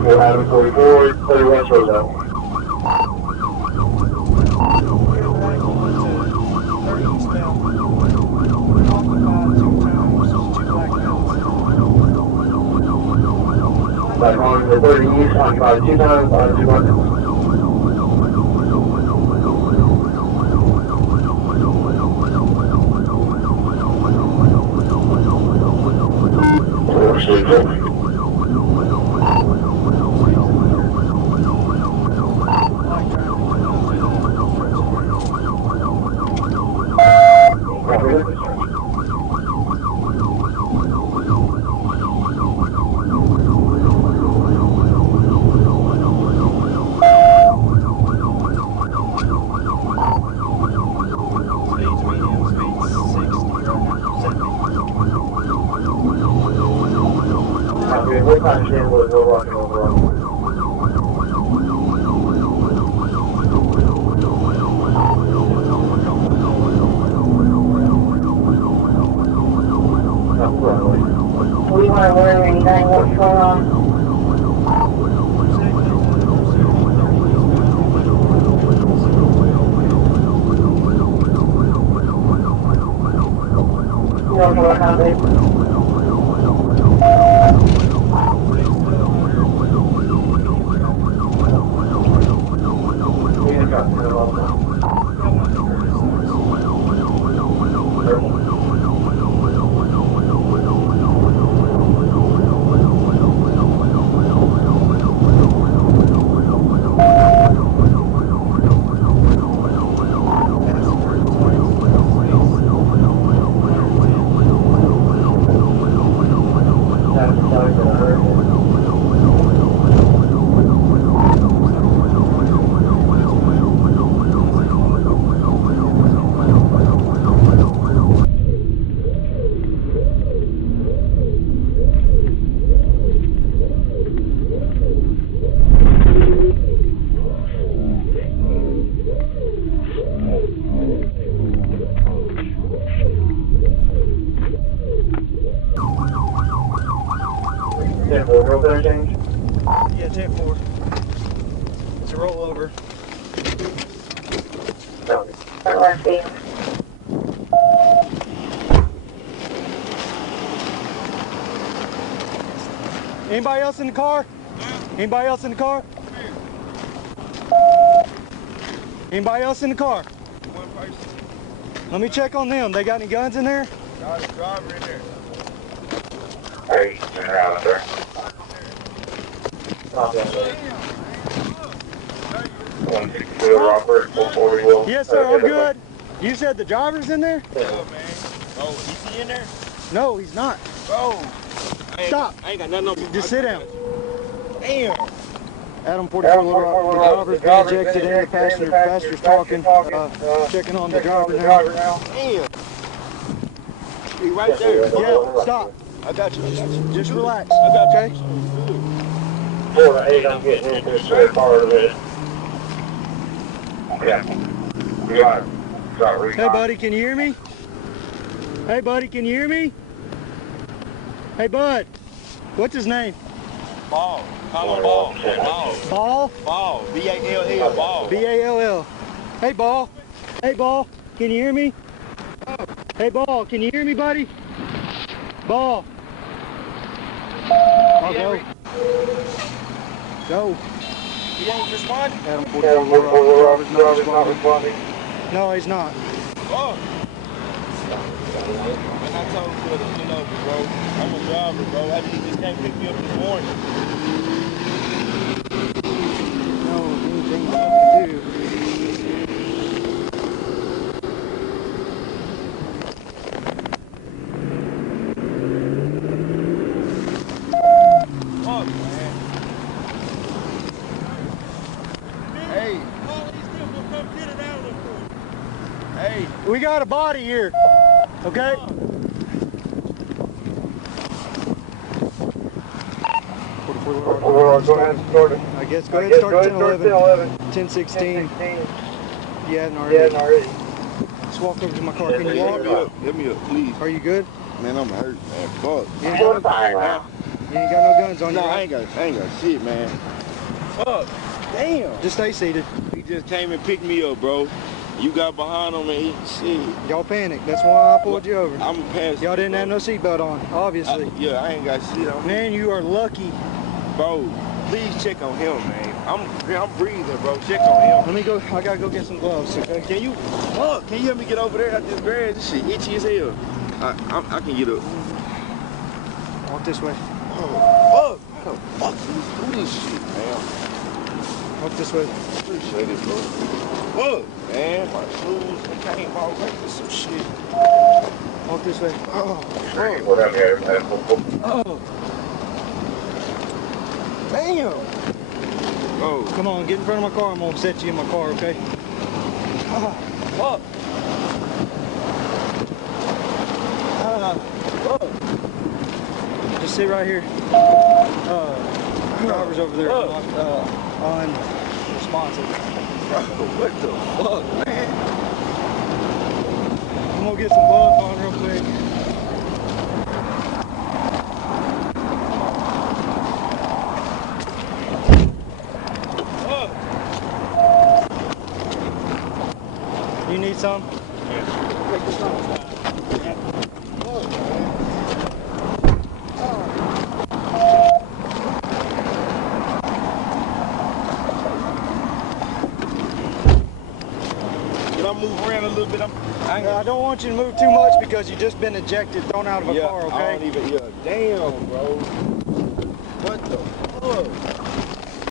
44, Adam 44, clear West Roosevelt. Back on the 30 east, occupied 2 times, on 2 buckets. What kind of shit was we're walking over on? We weren't aware of anything. What's going on? You don't know what happened? Real clear change? Yeah, 10-4. It's a rollover. Anybody else in the car? Anybody else in the car? Anybody else in the car? One person. Let me check on them. They got any guns in there? Got a driver in there. Hey, turn around there. Yes, sir, I'm good. You said the driver's in there? Yeah, man. Oh, is he in there? No, he's not. Oh. Stop. I ain't got nothing on. Just sit down. Damn. Adam 44, the driver's been ejected and the passenger's talking, checking on the driver now. Damn. He right there. Yeah, stop. I got you. Just relax. I got okay? you. 4-8, I'm getting into the straight part of it. Yeah. We got it. Hey, buddy, can you hear me? Hey, buddy, can you hear me? Hey, bud. What's his name? Ball. Call him Ball. Ball. Ball? Ball. B-A-L-L. Ball. B-A-L-L. Hey, Ball. Hey, Ball. Can you hear me? Hey, Ball. Can you hear me, buddy? Ball. I'll go. Go. He ain't responding? Adam 44, driver's not responding. No, he's not. Oh. And I told him, bro, I'm a driver, bro. I just can't pick you up this morning. No, anything I can do. Fuck, man. Hey. Hey. We got a body here, okay? Go ahead and start it. I guess go ahead and start 10-11, 10-16. You hadn't already. Just walk over to my car. Can you walk? Hit me up, please. Are you good? Man, I'm hurt, man. Fuck. Yeah. You ain't got no guns on you, No, right? I ain't got shit, man. Fuck. Damn. Just stay seated. He just came and picked me up, bro. You got behind him and he, shit. Y'all panicked. That's why I pulled you over. I'm past. Y'all didn't have no seatbelt on, obviously. Yeah, I ain't got shit on me. Man, you are lucky. Bro, please check on him, man. I'm breathing, bro. Check on him. Let me go. I gotta go get some gloves, okay? Can you help me get over there at this grass? This shit itchy as hell. I can get up. Walk this way. Oh, fuck. How the fuck do this shit, man? Walk this way. Appreciate it, bro. Fuck, man. My shoes, they came all right with some shit. Walk this way. Oh, fuck. What up here? Oh. Damn. Oh. Come on, get in front of my car. I'm gonna set you in my car, okay? Fuck. Fuck. Just sit right here. Driver's over there. Unresponsive. Bro, what the fuck, man? I'm gonna get some gloves on real quick. You need some? Can I move around a little bit? I don't want you to move too much because you just been ejected, thrown out of a car, okay? I don't even, damn, bro. What the fuck?